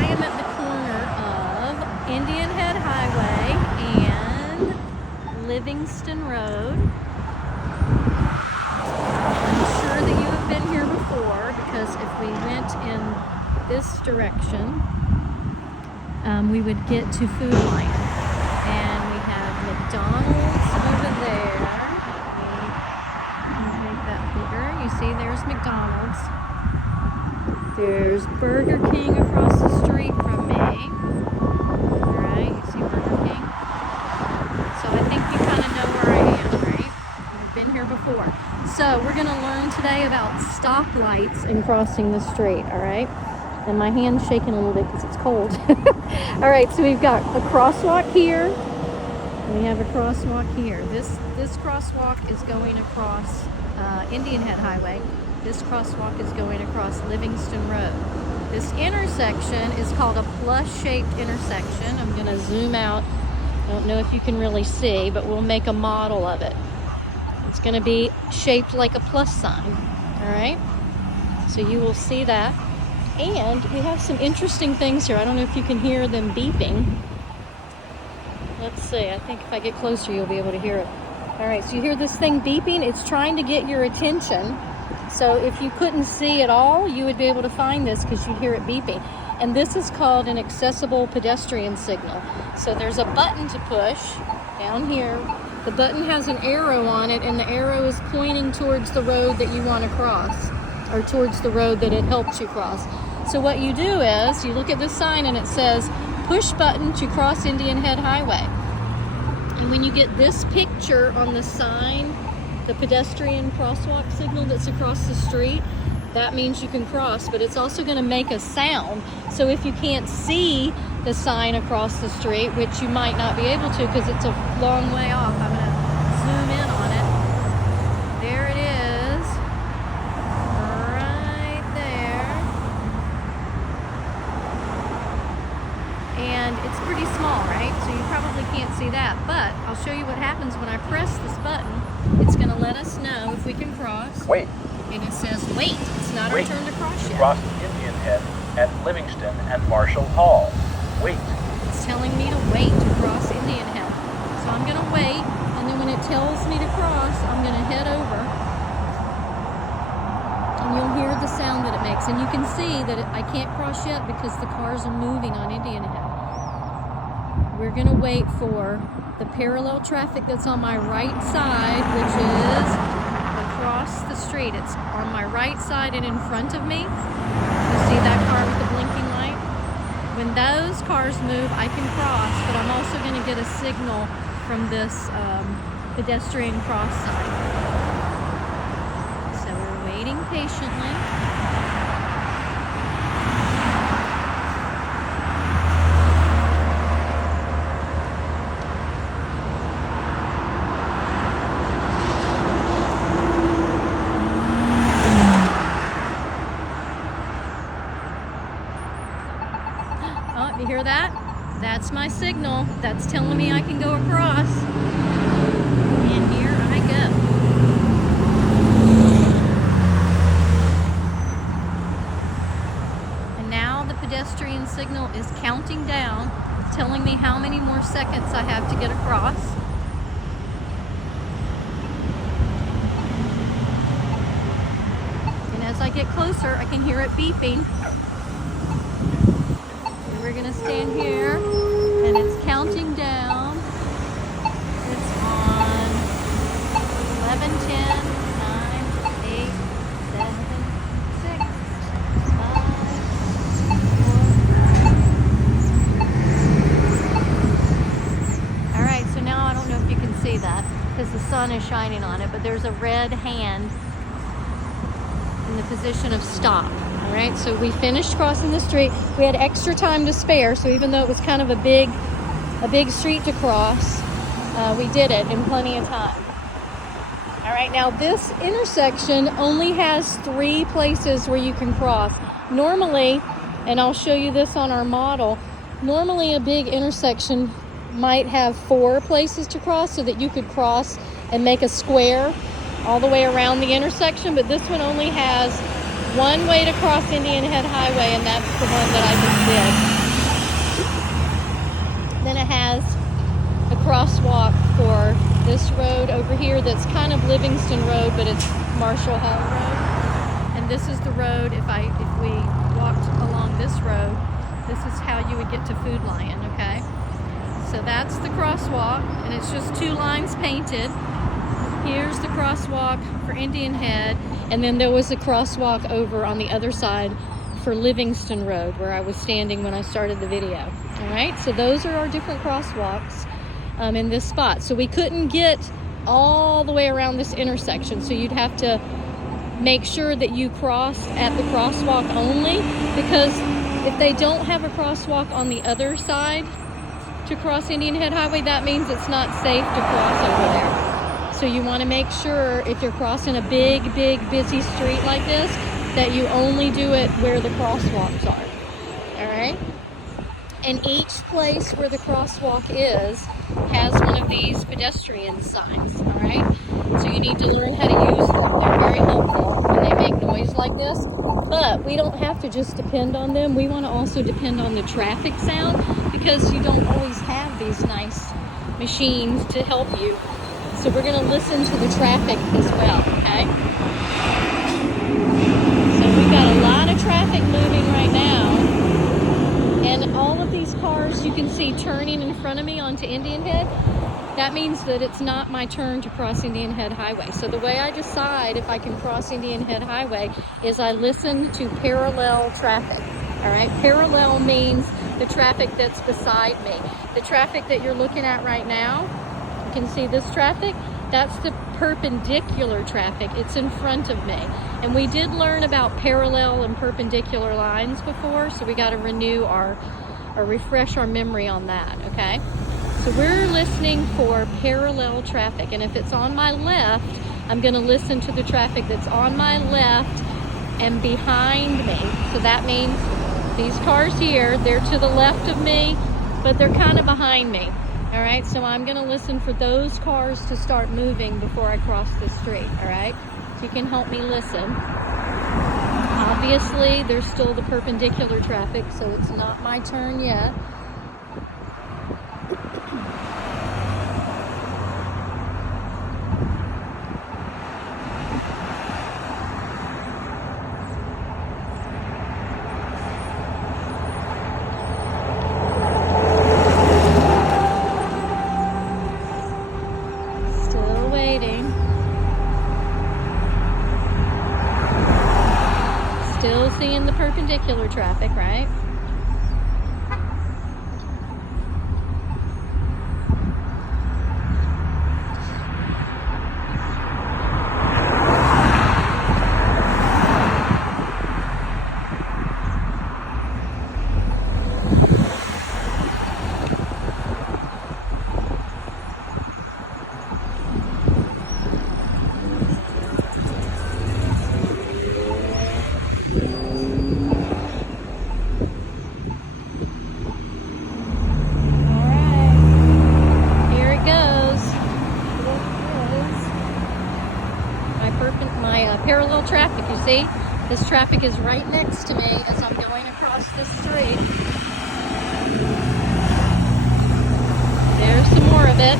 I am at the corner of Indian Head Highway and Livingston Road. I'm sure that you have been here before, because if we went in this direction, we would get to Food Lion. And we have McDonald's over there. Let me make that bigger. You see, there's McDonald's. There's Burger King across the street from me. Alright, you see Burger King? So I think you kind of know where I am, right? You've been here before. So we're going to learn today about stoplights and crossing the street, alright? And my hand's shaking a little bit because it's cold. Alright, so we've got a crosswalk here. We have a crosswalk here. This crosswalk is going across Indian Head Highway. This crosswalk is going across Livingston Road. This intersection is called a plus-shaped intersection. I'm going to zoom out. I don't know if you can really see, but we'll make a model of it. It's going to be shaped like a plus sign. All right? So you will see that. And we have some interesting things here. I don't know if you can hear them beeping. Let's see. I think if I get closer, you'll be able to hear it. All right, so you hear this thing beeping. It's trying to get your attention. So if you couldn't see at all, you would be able to find this because you'd hear it beeping. And this is called an accessible pedestrian signal. So there's a button to push down here. The button has an arrow on it, and the arrow is pointing towards the road that you want to cross, or towards the road that it helps you cross. So what you do is, you look at this sign and it says, push button to cross Indian Head Highway. And when you get this picture on the sign, the pedestrian crosswalk signal that's across the street, that means you can cross, but it's also going to make a sound. So if you can't see the sign across the street, which you might not be able to because it's a long way off, I'm going to zoom in on it. There it is, right there. And it's pretty small, right? So you probably can't see that, but I'll show you what happens when I press this button. It's going to let us know if we can cross. Wait. And it says wait. It's not our turn to cross yet. Cross Indian Head at Livingston and Marshall Hall. Wait. It's telling me to wait to cross Indian Head. So I'm going to wait, and then when it tells me to cross, I'm going to head over. And you'll hear the sound that it makes. And you can see that I can't cross yet because the cars are moving on Indian Head. We're going to wait for the parallel traffic that's on my right side, which is across the street. It's on my right side and in front of me. You see that car with the blinking light? When those cars move, I can cross, but I'm also going to get a signal from this pedestrian cross sign. So we're waiting patiently. Oh, you hear that? That's my signal. That's telling me I can go across. And here I go. And now the pedestrian signal is counting down, telling me how many more seconds I have to get across. And as I get closer, I can hear it beeping. We're going to stand here, and it's counting down. It's on 11, 10, 9, 8, 7, 6, 5, 4. All right, so now I don't know if you can see that because the sun is shining on it, but there's a red hand in the position of stop. All right, so we finished crossing the street. We had extra time to spare, so even though it was kind of a big street to cross, we did it in plenty of time. All right, now this intersection only has 3 places where you can cross. Normally, and I'll show you this on our model, normally a big intersection might have 4 places to cross so that you could cross and make a square all the way around the intersection, but this one only has one way to cross Indian Head Highway, and that's the one that I just did. then it has a crosswalk for this road over here that's kind of Livingston Road, but it's Marshall Hall Road. And this is the road, if we walked along this road, this is how you would get to Food Lion, okay? So that's the crosswalk, and it's just 2 lines painted. Here's the crosswalk for Indian Head, and then there was a crosswalk over on the other side for Livingston Road, where I was standing when I started the video. All right, so those are our different crosswalks in this spot. So we couldn't get all the way around this intersection, so you'd have to make sure that you cross at the crosswalk only, because if they don't have a crosswalk on the other side to cross Indian Head Highway, that means it's not safe to cross over there. So you want to make sure if you're crossing a big, busy street like this, that you only do it where the crosswalks are. All right? And each place where the crosswalk is has one of these pedestrian signs. All right? So you need to learn how to use them. They're very helpful when they make noise like this. But we don't have to just depend on them. We want to also depend on the traffic sound, because you don't always have these nice machines to help you. So we're going to listen to the traffic as well, okay? So we've got a lot of traffic moving right now. And all of these cars you can see turning in front of me onto Indian Head. That means that it's not my turn to cross Indian Head Highway. So the way I decide if I can cross Indian Head Highway is I listen to parallel traffic. All right, parallel means the traffic that's beside me. The traffic that you're looking at right now, you can see this traffic, that's the perpendicular traffic. It's in front of me. And we did learn about parallel and perpendicular lines before, so we got to renew or refresh our memory on that, okay? So we're listening for parallel traffic, and if it's on my left, I'm going to listen to the traffic that's on my left and behind me. So that means these cars here, they're to the left of me, but they're kind of behind me. All right, so I'm going to listen for those cars to start moving before I cross the street. All right, so you can help me listen. Obviously, there's still the perpendicular traffic, so it's not my turn yet. Still seeing the perpendicular traffic, right? Parallel traffic, you see? This traffic is right next to me as I'm going across the street. There's some more of it.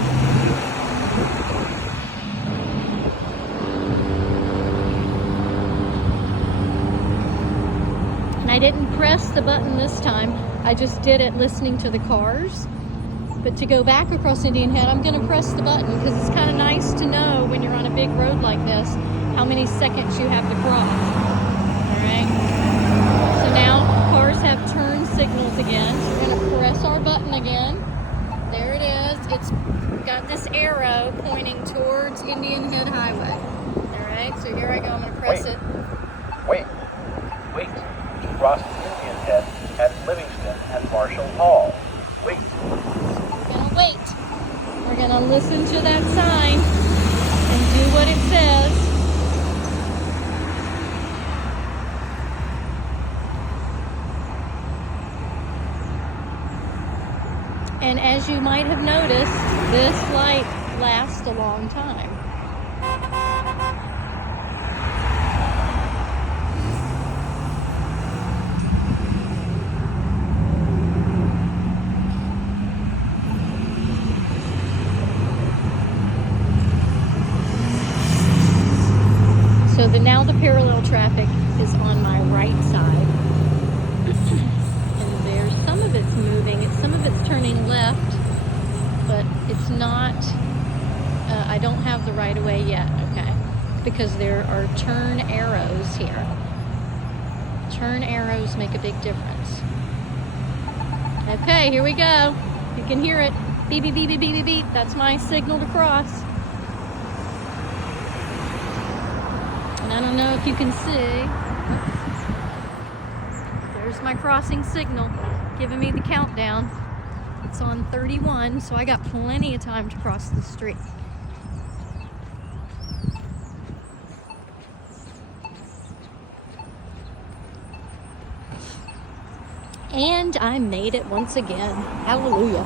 And I didn't press the button this time. I just did it listening to the cars. But to go back across Indian Head, I'm going to press the button because it's kind of nice to know when you're on a big road like this how many seconds you have to cross. All right. So now cars have turn signals again. So we're going to press our button again. There it is. It's got this arrow pointing towards Indian Head Highway. All right. So here I go. I'm going to press it. Wait. To cross Indian Head at Livingston and Marshall Hall. Wait. We're going to wait. We're going to listen to that sign and do what it says. And as you might have noticed, this light lasts a long time. now the parallel traffic is on my right side. And there's some of it's moving, some of it's turning left, but it's not, I don't have the right of way yet, okay? Because there are turn arrows here. Turn arrows make a big difference. Okay, here we go. You can hear it. Beep, beep, beep, beep, beep, beep, beep. That's my signal to cross. And I don't know if you can see. There's my crossing signal, giving me the countdown. It's on 31, so I got plenty of time to cross the street. And I made it once again. Hallelujah.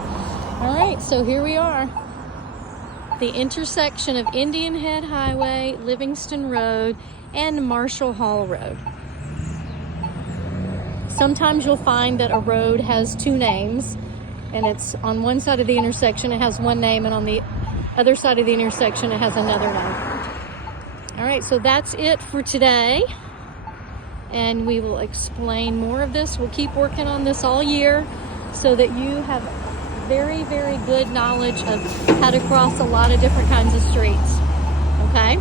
All right, so here we are. The intersection of Indian Head Highway, Livingston Road, and Marshall Hall Road. Sometimes you'll find that a road has two names, and it's on one side of the intersection it has one name, and on the other side of the intersection it has another name. All right, so that's it for today. And we will explain more of this. We'll keep working on this all year so that you have very, very good knowledge of how to cross a lot of different kinds of streets. Okay?